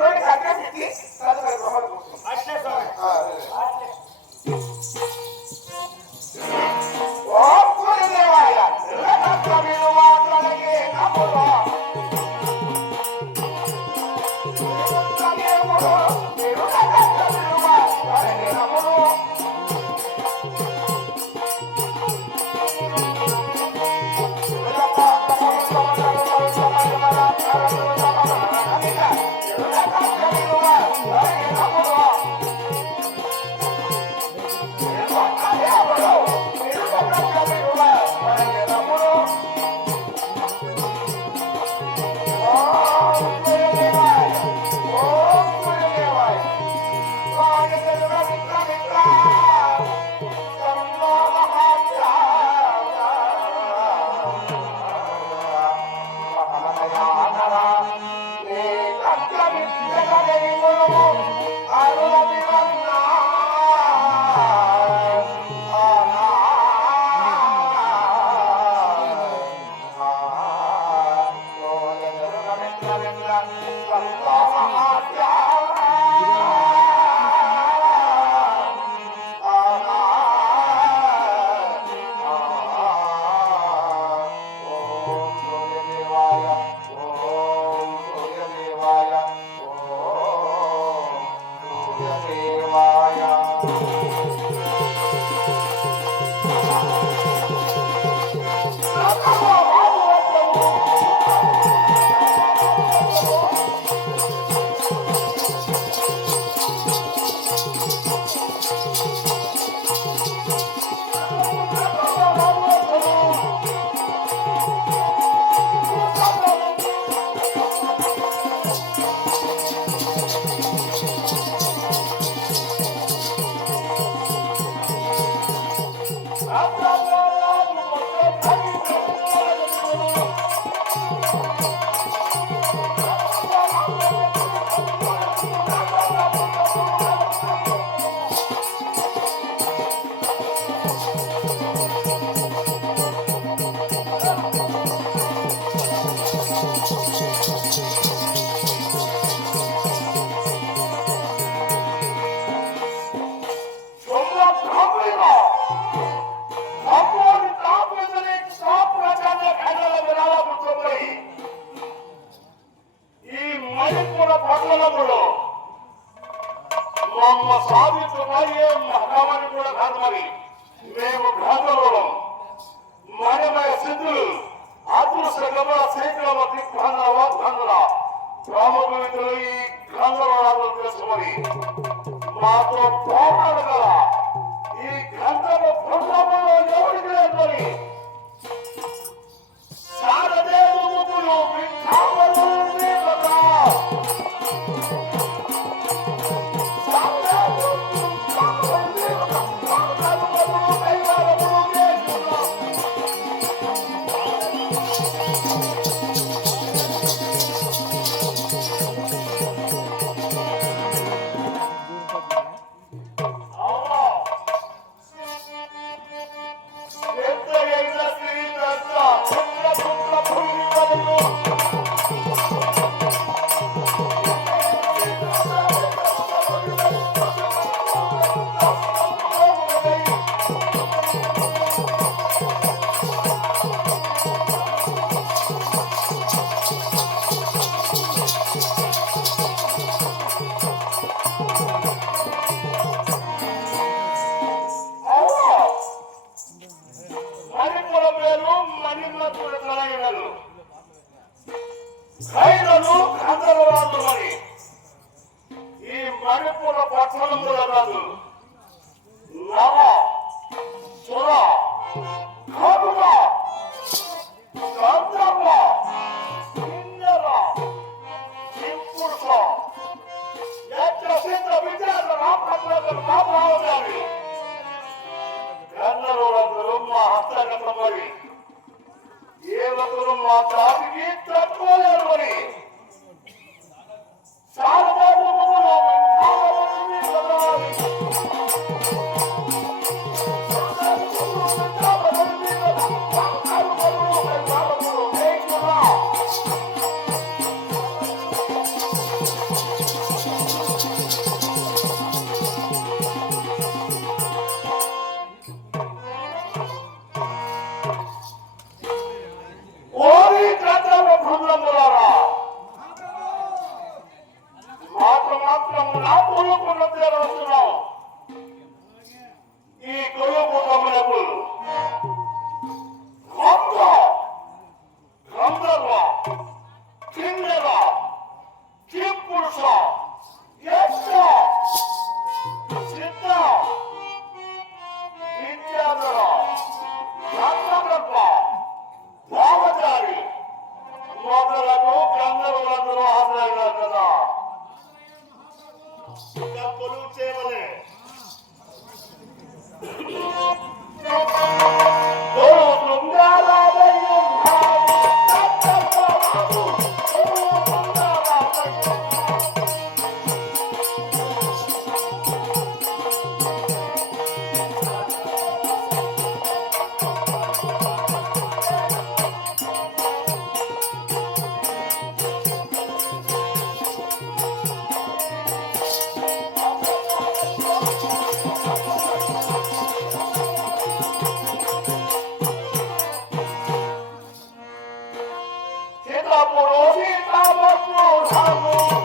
Okay. మమ్మ సాధించబోయే మహామని కూడా కాదు మరి. మేము భ్రాంతులం మనమయ సిద్ధులు అదృష్టంగా గమ శీఘ్రమ దిగ్భంగవ భంగుల ఈ గ్రంథరాలు తెలుసుకొని మాతో పోరాడగల ఖైరను హైదరాబాద్ ఈ మణిపూర పట్టణం కూడా కాదు. সীতাপুর সীতাপুর